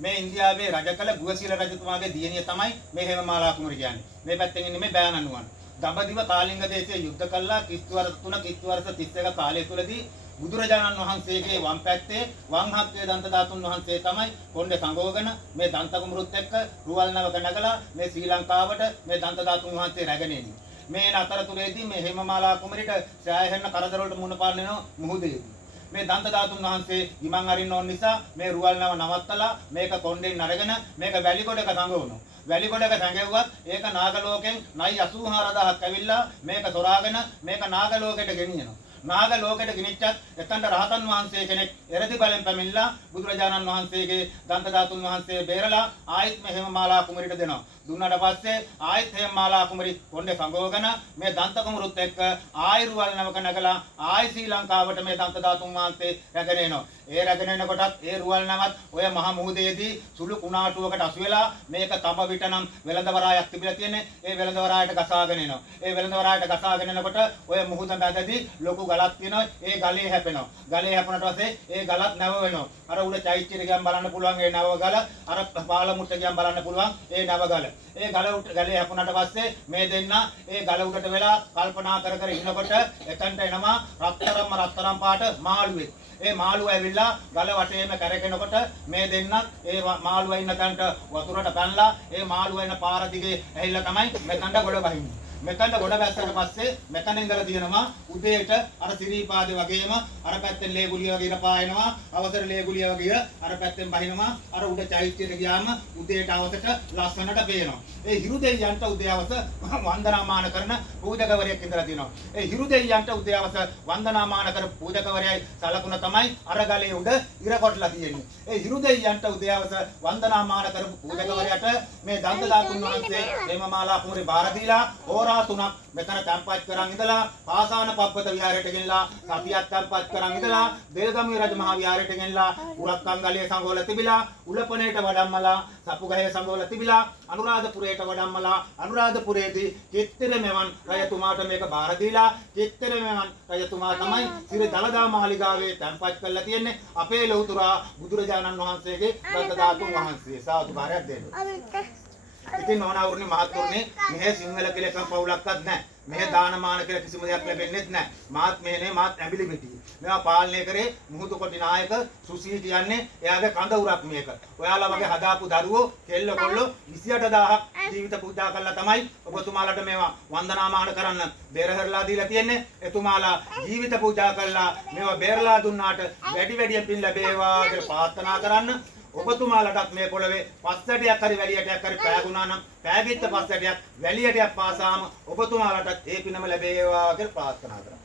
මේ ඉන්දියාවේ රජකල ගුවසීල රජතුමාගේ දියණිය තමයි මේ හේමමාලා කුමරිය කියන්නේ. මේ පැත්තෙන් ඉන්නේ මේ බෑනනුවන්. දඹදිව කාලිංග දේශයේ යුද්ධ කළා කිස්තු වර්ෂ 3 කිස්තු වර්ෂ 31 කාලය තුලදී බුදුරජාණන් වහන්සේගේ වම් පැත්තේ වම් හත්යේ දන්ත ධාතුන් වහන්සේ තමයි කොණ්ඩේ සංගෝගන මේ දන්ත කුමරුත් එක්ක රුවල් නවක නැගලා මේ ශ්‍රී ලංකාවට මේ දන්ත ධාතුන් වහන්සේ රැගෙන එන්නේ. මේ අතරතුරේදී මේ හේමමාලා කුමරිට සෑහෙන කරදර වලට මුහුණ පාන්න වෙන මුහුදේදී මේ දන්ත ධාතුන් වහන්සේ ගිමන් අරින්න ඕන නිසා මේ රුවල් නව නවත්තලා මේක කොණ්ඩෙන් අරගෙන මේක වැලිකොඩක සංගවනවා. වැලිකොඩක සංගෙව්වත් ඒක නාග ලෝකෙන් නයි 84000ක් ඇවිල්ලා මේක සොරාගෙන මේක නාග ලෝකෙට ගෙනියනවා. නාග ලෝකෙට ගෙනිච්චත් එතනට රහතන් වහන්සේ කෙනෙක් එරදි බලෙන් පැමිණලා බුදුරජාණන් වහන්සේගේ දන්ත ධාතුන් වහන්සේ බේරලා ආයෙත් මේ හේමමාලා කුමරිට දෙනවා. දුන්නාට පස්සේ ආයෙත් හේමමාලා කුමරි කොණ්ඩේ සංගෝගන මේ දන්ත කුමරුත් එක්ක ආයිරුවල් නවක නැගලා ආයි ශ්‍රී ලංකාවට මේ දන්ත ධාතුන් වහන්සේ රැගෙන එනවා. ඒ රැගෙන එනකොටත් ඒ රුවල් නවත් ඔය මහ මුහුදේදී සුළු කුණාටුවකට අසු වෙලා මේක තඹ විට නම් වෙළඳවරායක් තිබිලා තියෙන්නේ. ඒ වෙළඳවරායට ගසාගෙන එනවා. ඒ වෙළඳවරායට ගසාගෙන එනකොට ඔය මුහුද මැදදී ලොකු ගලක් තියෙනවා. ඒ ගලේ හැපෙනවා. ගලේ හැපුණට පස්සේ ඒ ගලත් නැව වෙනවා. අර උඩ චෛත්‍යයට ගියන් බලන්න පුළුවන් ඒ නැව ගල, අර පාලමුට්ට ගියන් බලන්න පුළුවන් ඒ නැව ගල. ඒ ගලේ හැපුණට පස්සේ මේ දෙන්න ඒ ගල උඩට වෙලා කල්පනා කර කර ඉන්නකොට එතනට එනවා රත්තරම් පාට මාළුවෙක්. ඒ මාළුව ඇවිල්ලා ගල වටේම කැරකෙනකොට මේ දෙන්නත් ඒ මාළුව ඉන්න තැනට වතුරට පැනලා ඒ මාළුව එන පාර දිගේ ඇහිලා තමයි මෙතනට ගොඩ බහින්නේ. මෙතනට ගොඩ බැස්සට පස්සේ මෙතන ඉඳලා තියෙනවා උදේට අර සිරීපාදේ වගේම අර පැත්තෙන් ලේගුලිය වගේ ඉරපායනවා. අවසර ලේගුලිය වගේ අර පැත්තෙන් බහිනවා. අර උඩ චෛත්‍යයට ගියාම උදේට අවසට ලස්සනට පේනවා. ඒ හිරු දෙවියන්ට උදේවස වන්දනාමාන කරන පූජකවරයෙක් ඉඳලා තියෙනවා. ඒ හිරු දෙවියන්ට උදේවස වන්දනාමාන කර පූජකවරයයි සලකුණ තමයි අර ගලේ උඩ ඉර කොටලා තියෙන්නේ. ඒ හිරු දෙවියන්ට උදේවස වන්දනාමාන කරපු පූජකවරයාට මේ දන්ත ධාතුන් වහන්සේ හේමමාලා කුමරි බාර දීලා හෝරා 3ක් මෙතන තැන්පත් කරන් ඉඳලා පාසාන පබ්බත විහාරයට ගෙනලා සතියක් තැන්පත් කරන් ඉඳලා දේවගම්මිය රජ මහා විහාරයට ගෙනලා උරක්කංගලයේ සංගෝල තිබිලා උලපනේට වඩම්මලා සපුගහේ සංගෝල තිබිලා අනුරාධපුරයට වඩම්මලා අනුරාධපුරයේදී චිත්තිර මෙවන් රජතුමාට මේක බාර දීලා චිත්තිර මෙවන් රජතුමා තමයි සිරි දලදා මාලිගාවේ තැන්පත් කරලා තියෙන්නේ අපේ ලෞතුරා බුදුරජාණන් වහන්සේගේ දන්ත ධාතුන් වහන්සේ සාදුකාරයක් දෙන්න. ඉතින් නෝනාවරුනි මහත්වරුනි මෙහෙ සිංහල කියලා එකක් පවුලක්වත් නැහැ. මෙහෙ දානමාන කියලා කිසිම දෙයක් ලැබෙන්නේ නැහැ. මාත් මෙහෙනේ මාත් ඇඹිලි මිටි. මේවා පාලනය කරේ මුහුදු කොටි නායක සුසී කියන්නේ එයාගේ කඳ උරක් මේක. ඔයාලා වගේ හදාපු දරුවෝ කෙල්ල කොල්ල 28000ක් ජීවිත පූජා කරලා තමයි ඔබතුමාලට මේවා වන්දනාමාන කරන්න බෙරහැරලා දීලා තියෙන්නේ. එතුමාලා ජීවිත පූජා කළා මේවා බෙරලා දුන්නාට වැඩි වැඩියෙන් පින් ලැබේවා කියලා ප්‍රාර්ථනා කරන්න. ඔබතුමාලටත් මේ පොළවේ පස්සටයක් හරි වැලියටයක් හරි පෑගුණා නම් පෑගිච්ච පස්සටයක් වැලියටයක් පාසාම ඔබතුමාලටත් ඒ පිනම ලැබේවා කියලා ප්‍රාර්ථනා කරා.